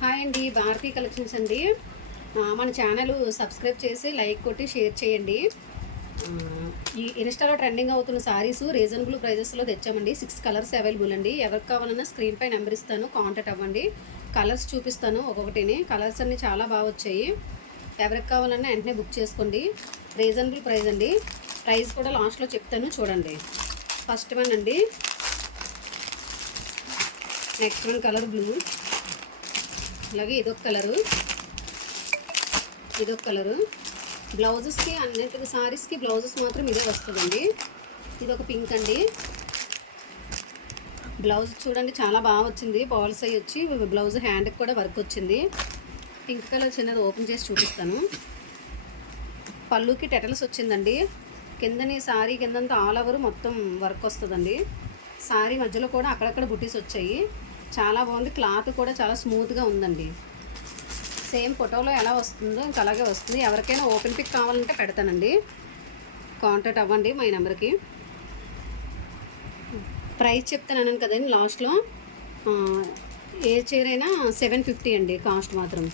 Hi అండి, Bharati collections అండి. మన ఛానల్ సబ్స్క్రైబ్ చేసి లైక్ కొట్టి షేర్ చేయండి. ఈ ఇన్స్టాలో ట్రెండింగ్ అవుతున్న సారీస్ రీజనబుల్ ప్రైజెస్లో తెచ్చామండి. 6 కలర్స్ అవైలబుల్ అండి. ఎవరికి కావాలన్నా స్క్రీన్ పై నెంబర్ ఇస్తాను, కాంటాక్ట్ అవ్వండి. కలర్స్ చూపిస్తాను ఒక్కొక్కటిని. కలర్స్ అన్నీ చాలా బాగా వచ్చాయి. ఎవరికి కావాలన్నా వెంటనే బుక్ చేసుకోండి. రీజనబుల్ ప్రైస్ అండి. ప్రైస్ కూడా లాస్ట్లో చెప్తాను, చూడండి. ఫస్ట్ వన్ అండి. Next one colour blue. అలాగే ఇదొక కలరు బ్లౌజెస్కి అన్నిటికి సారీస్కి బ్లౌజెస్ మాత్రం ఇదే వస్తుందండి. ఇదొక పింక్ అండి. బ్లౌజ్ చూడండి చాలా బాగా వచ్చింది. బాల్స్ అయ్యి వచ్చి బ్లౌజ్ హ్యాండ్కి కూడా వర్క్ వచ్చింది. పింక్ కలర్ చిన్నది ఓపెన్ చేసి చూపిస్తాను. పళ్ళుకి టెటల్స్ వచ్చిందండి. కిందని సారీ కిందంతా ఆల్ ఓవర్ మొత్తం వర్క్ వస్తుందండి. సారీ మధ్యలో కూడా అక్కడక్కడ బుటీస్ వచ్చాయి. చాలా బాగుంది. క్లాత్ కూడా చాలా స్మూత్గా ఉందండి. సేమ్ ఫోటోలో ఎలా వస్తుందో ఇంకా అలాగే వస్తుంది. ఎవరికైనా ఓపెన్ పిక్ కావాలంటే పెడతానండి, కాంటాక్ట్ అవ్వండి మా నెంబర్కి. ప్రైస్ చెప్తాను కదండి లాస్ట్లో. ఏ చీర అయినా 750 అండి కాస్ట్ మాత్రం.